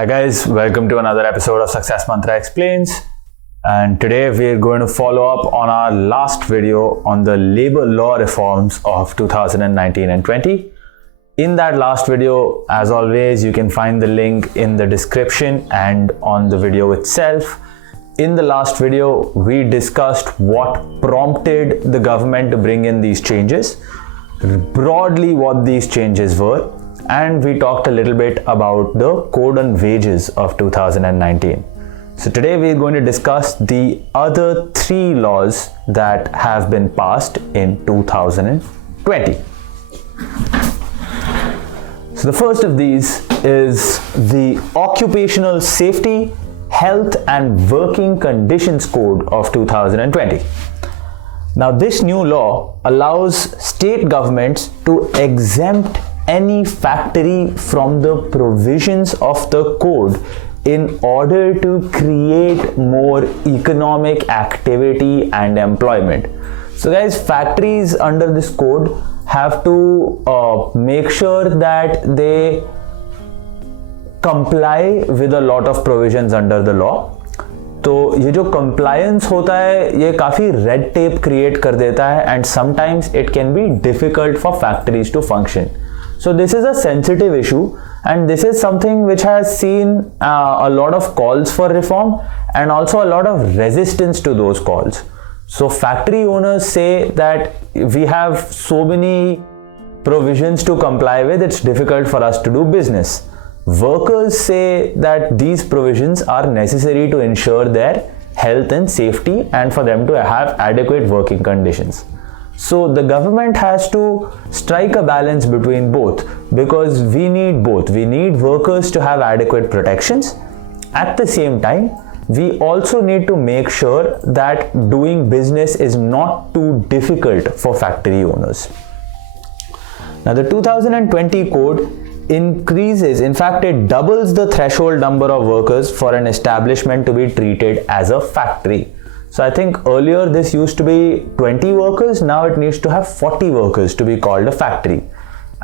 Hi guys, welcome to another episode of Success Mantra Explains. And today we're going to follow up on our last video on the labor law reforms of 2019 and 20. In that last video, as always, you can find the link in the description and on the video itself. In the last video, we discussed what prompted the government to bring in these changes, broadly what these changes were, and we talked a little bit about the Code on Wages of 2019. So today we're going to discuss the other three laws that have been passed in 2020. So the first of these is the Occupational Safety, Health and Working Conditions Code of 2020. Now this new law allows state governments to exempt any factory from the provisions of the code in order to create more economic activity and employment. So guys, factories under this code have to make sure that they comply with a lot of provisions under the law. तो ये जो compliance होता है ये काफ़ी red tape create कर देता है and sometimes it can be difficult for factories to function. So this is a sensitive issue and this is something which has seen a lot of calls for reform and also a lot of resistance to those calls. So factory owners say that we have so many provisions to comply with, it's difficult for us to do business. Workers say that these provisions are necessary to ensure their health and safety and for them to have adequate working conditions. So the government has to strike a balance between both because we need both. We need workers to have adequate protections. At the same time, we also need to make sure that doing business is not too difficult for factory owners. Now the 2020 code increases, in fact it doubles the threshold number of workers for an establishment to be treated as a factory. So I think earlier this used to be 20 workers, now it needs to have 40 workers to be called a factory.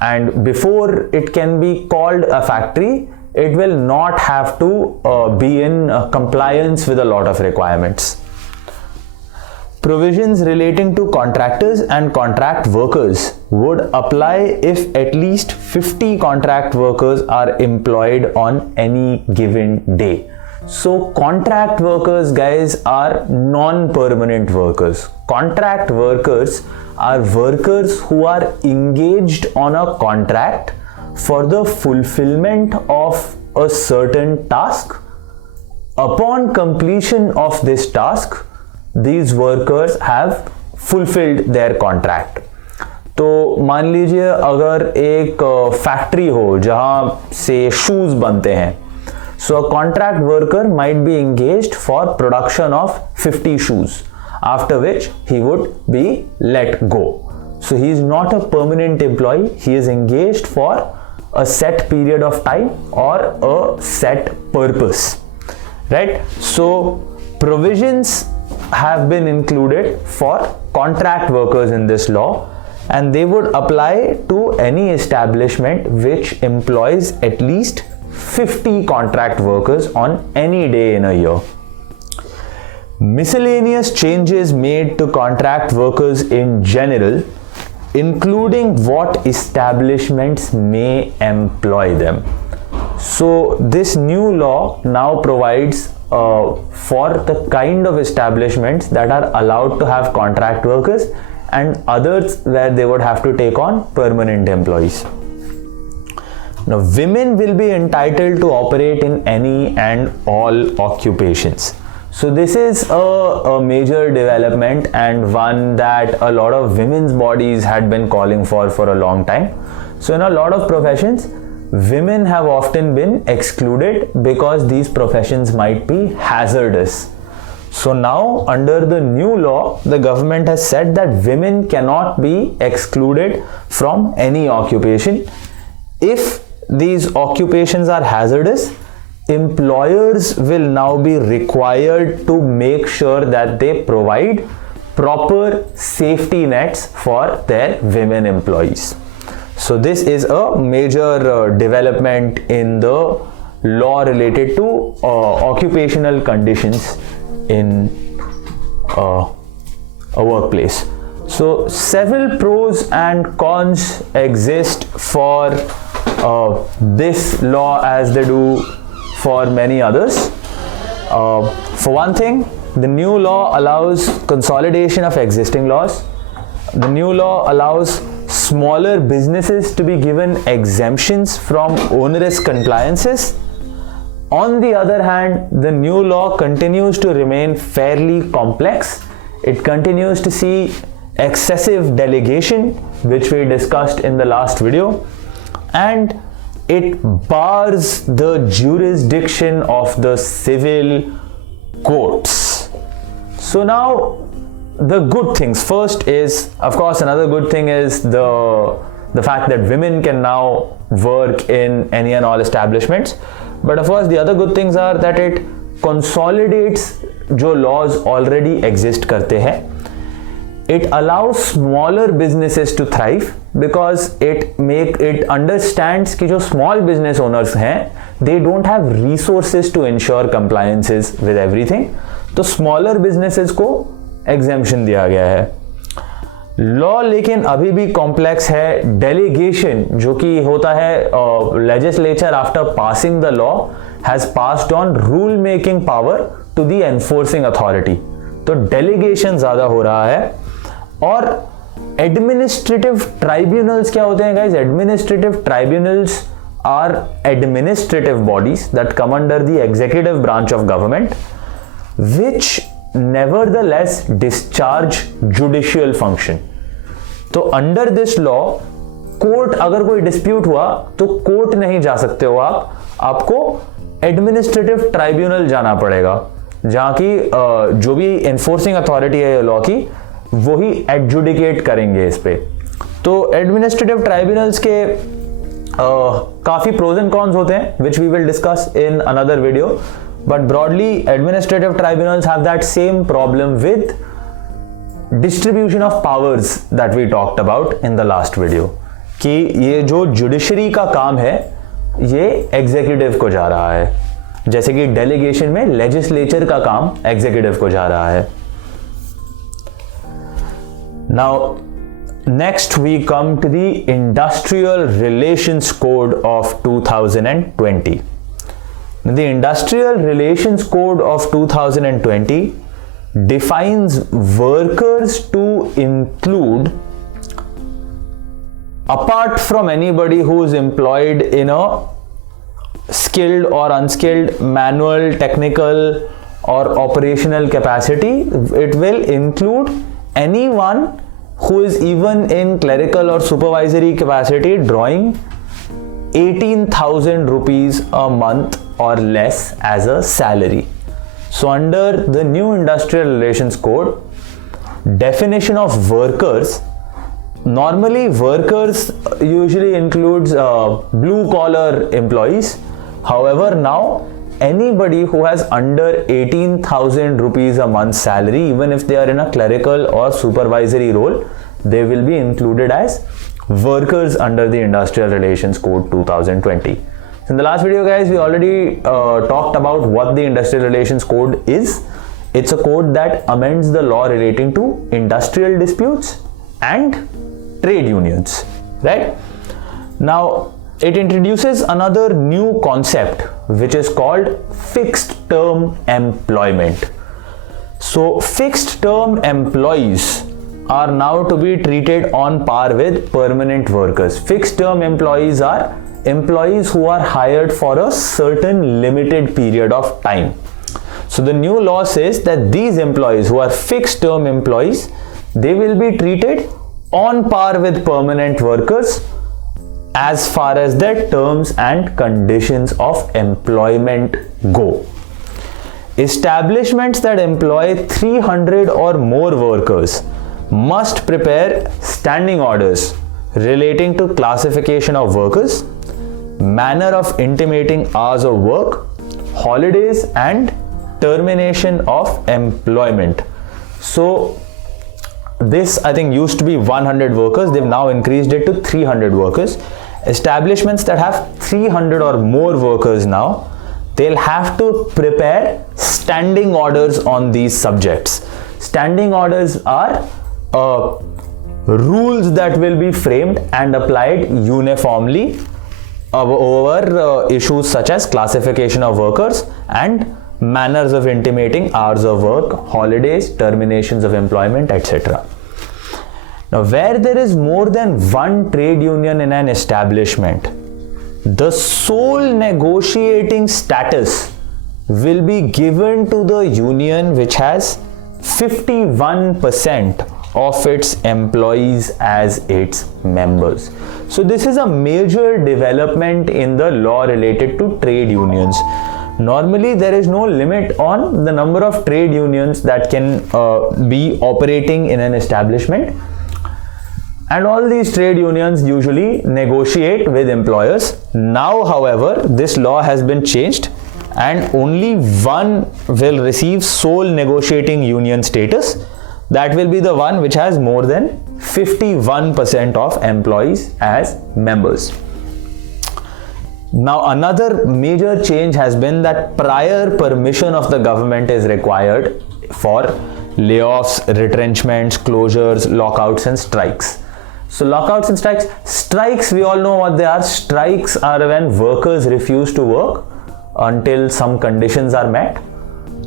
And before it can be called a factory, it will not have to be in compliance with a lot of requirements. Provisions relating to contractors and contract workers would apply if at least 50 contract workers are employed on any given day. So contract workers, guys, are non-permanent workers. Contract workers are workers who are engaged on a contract for the fulfillment of a certain task. Upon completion of this task, these workers have fulfilled their contract. तो मान लीजिए अगर एक factory हो जहाँ से shoes बनते हैं, so a contract worker might be engaged for production of 50 shoes, after which he would be let go. So he is not a permanent employee, he is engaged for a set period of time or a set purpose, right? So provisions have been included for contract workers in this law and they would apply to any establishment which employs at least 50 contract workers on any day in a year. Miscellaneous changes made to contract workers in general, including what establishments may employ them. So this new law now provides for the kind of establishments that are allowed to have contract workers and others where they would have to take on permanent employees. Now, women will be entitled to operate in any and all occupations. So this is a major development and one that a lot of women's bodies had been calling for a long time. So in a lot of professions, women have often been excluded because these professions might be hazardous. So now under the new law, the government has said that women cannot be excluded from any occupation. If these occupations are hazardous, employers will now be required to make sure that they provide proper safety nets for their women employees. So this is a major development in the law related to occupational conditions in a workplace. So several pros and cons exist for this law as they do for many others. For one thing, the new law allows consolidation of existing laws. The new law allows smaller businesses to be given exemptions from onerous compliances. On the other hand, the new law continues to remain fairly complex. It continues to see excessive delegation, which we discussed in the last video, and it bars the jurisdiction of the civil courts. So now the good things. First is, of course, another good thing is the fact that women can now work in any and all establishments. But of course, the other good things are that it consolidates जो laws already exist करते हैं. It allows smaller businesses to thrive because it understands कि जो small business owners हैं, they don't have resources to ensure compliances with everything. तो smaller businesses को exemption दिया गया है. लॉ लेकिन अभी भी कॉम्प्लेक्स है. डेलीगेशन जो कि होता है, legislature after passing the law has passed on rule making power to the enforcing authority. तो डेलीगेशन ज्यादा हो रहा है. और एडमिनिस्ट्रेटिव ट्राइब्यूनल्स क्या होते हैं guys? Administrative tribunals are administrative bodies that come under the executive branch of government which nevertheless discharge judicial function. तो अंडर दिस लॉ कोर्ट, अगर कोई डिस्प्यूट हुआ तो कोर्ट नहीं जा सकते हो आपको एडमिनिस्ट्रेटिव ट्राइब्यूनल जाना पड़ेगा, जहां की जो भी एनफोर्सिंग अथॉरिटी है लॉ की वो ही एडजुडिकेट करेंगे इस पे. तो एडमिनिस्ट्रेटिव ट्राइब्यूनल्स के काफी प्रोज एंड कॉन्स होते हैं which we will discuss in another video. But broadly, administrative tribunals have that same problem with distribution of powers that we talked about in the last video. कि ये जो judiciary का काम है ये executive को जा रहा है, जैसे कि डेलीगेशन में लेजिस्लेचर का काम एग्जीक्यूटिव को जा रहा है. Now, next we come to the Industrial Relations Code of 2020. The Industrial Relations Code of 2020 defines workers to include, apart from anybody who is employed in a skilled or unskilled manual, technical or operational capacity, it will include anyone who is even in clerical or supervisory capacity drawing 18,000 rupees a month or less as a salary. So under the new Industrial Relations Code, definition of workers, normally workers usually includes blue collar employees. However, now anybody who has under 18,000 rupees a month salary, even if they are in a clerical or supervisory role, they will be included as workers under the Industrial Relations Code 2020. In the last video, guys, we already talked about what the Industrial Relations Code is. It's a code that amends the law relating to industrial disputes and trade unions, right? Now, it introduces another new concept which is called fixed term employment. So, fixed term employees are now to be treated on par with permanent workers. Fixed term employees are employees who are hired for a certain limited period of time. So the new law says that these employees who are fixed term employees, they will be treated on par with permanent workers as far as their terms and conditions of employment go. Establishments that employ 300 or more workers must prepare standing orders relating to classification of workers, manner of intimating hours of work, holidays and termination of employment. So this I think used to be 100 workers. They've now increased it to 300 workers. establishments that have 300 or more workers now, they'll have to prepare standing orders on these subjects. Standing orders are rules that will be framed and applied uniformly over issues such as classification of workers and manners of intimating hours of work, holidays, terminations of employment, etc. Now, where there is more than one trade union in an establishment, the sole negotiating status will be given to the union which has 51% of its employees as its members. So this is a major development in the law related to trade unions. Normally there is no limit on the number of trade unions that can be operating in an establishment, and all these trade unions usually negotiate with employers. Now, however, this law has been changed and only one will receive sole negotiating union status. That will be the one which has more than 51% of employees as members. Now, another major change has been that prior permission of the government is required for layoffs, retrenchments, closures, lockouts and strikes. So lockouts and strikes, we all know what they are. Strikes are when workers refuse to work until some conditions are met.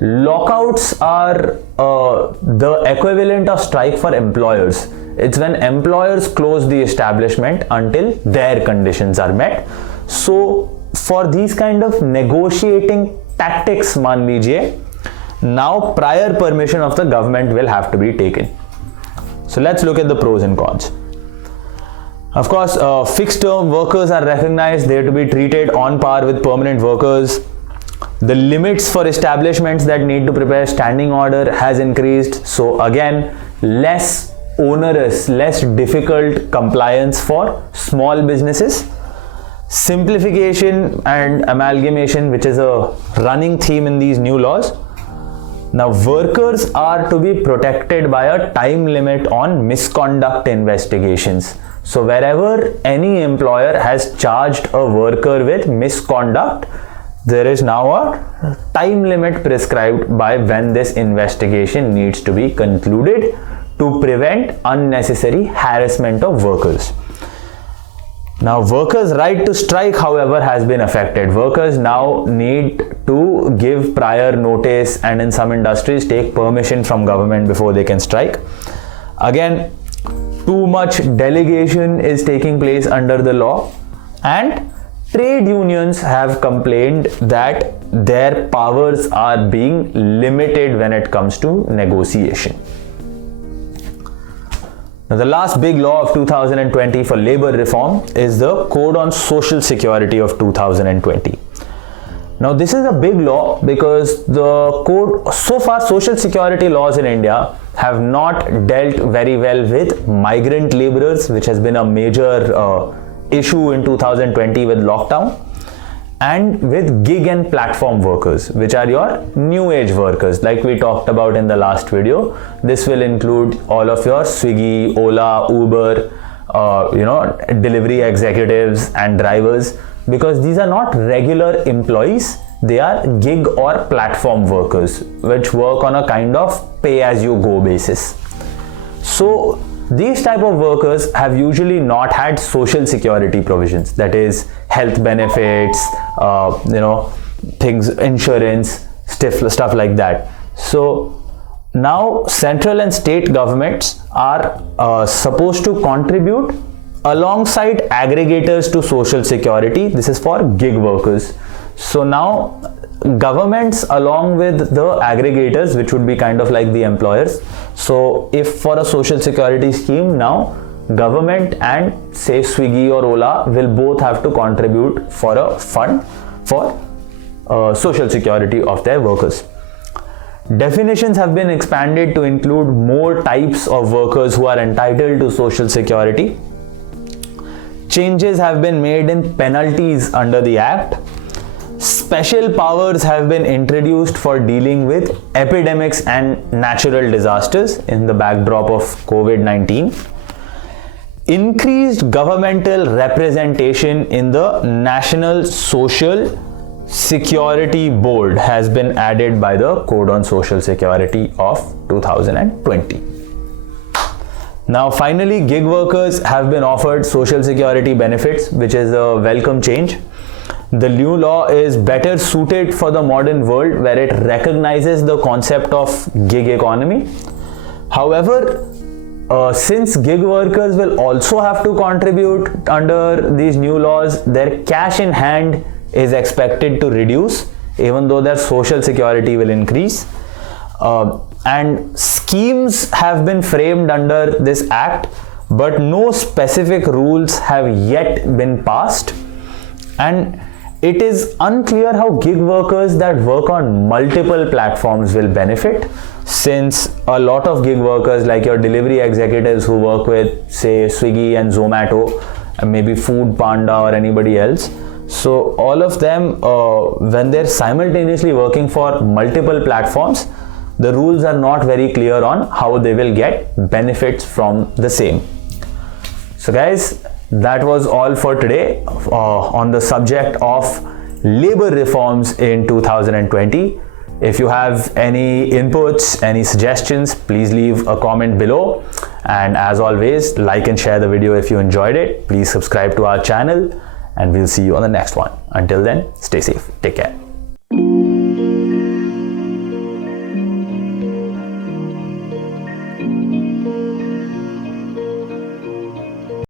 Lockouts are the equivalent of strike for employers. It's when employers close the establishment until their conditions are met. So for these kind of negotiating tactics, मान लीजिए, now prior permission of the government will have to be taken. So let's look at the pros and cons. Of course, fixed term workers are recognized. They are to be treated on par with permanent workers. The limits for establishments that need to prepare standing order has increased. So again, less onerous, less difficult compliance for small businesses. Simplification and amalgamation, which is a running theme in these new laws. Now, workers are to be protected by a time limit on misconduct investigations. So wherever any employer has charged a worker with misconduct, there is now a time limit prescribed by when this investigation needs to be concluded to prevent unnecessary harassment of workers. Now, workers' right to strike, however, has been affected. Workers now need to give prior notice and in some industries take permission from government before they can strike. Again, too much delegation is taking place under the law, and trade unions have complained that their powers are being limited when it comes to negotiation. Now, the last big law of 2020 for labor reform is the Code on Social Security of 2020. Now, this is a big law because the code, so far social security laws in India have not dealt very well with migrant laborers, which has been a major issue in 2020 with lockdown, and with gig and platform workers, which are your new age workers, like we talked about in the last video. This will include all of your Swiggy, Ola, Uber, delivery executives and drivers, because these are not regular employees. They are gig or platform workers, which work on a kind of pay as you go basis. So these type of workers have usually not had social security provisions, that is health benefits, things, insurance, stuff like that. So now central and state governments are supposed to contribute alongside aggregators to social security. This is for gig workers. So now governments along with the aggregators, which would be kind of like the employers. So if for a social security scheme, now government and say Swiggy or Ola will both have to contribute for a fund for social security of their workers. Definitions have been expanded to include more types of workers who are entitled to social security. Changes have been made in penalties under the Act. Special powers have been introduced for dealing with epidemics and natural disasters in the backdrop of COVID-19. increased governmental representation in the National Social Security Board has been added by the Code on Social Security of 2020. Now finally, gig workers have been offered social security benefits, which is a welcome change. The new law is better suited for the modern world where it recognizes the concept of gig economy. However, since gig workers will also have to contribute under these new laws, their cash in hand is expected to reduce, even though their social security will increase. And schemes have been framed under this act, but no specific rules have yet been passed. And it is unclear how gig workers that work on multiple platforms will benefit, since a lot of gig workers, like your delivery executives who work with, say, Swiggy and Zomato, and maybe Food Panda or anybody else. So all of them, when they're simultaneously working for multiple platforms, the rules are not very clear on how they will get benefits from the same. So guys, that was all for today on the subject of labor reforms in 2020. If you have any inputs, any suggestions, please leave a comment below. And as always, like and share the video if you enjoyed it. Please subscribe to our channel and we'll see you on the next one. Until then, stay safe. Take care.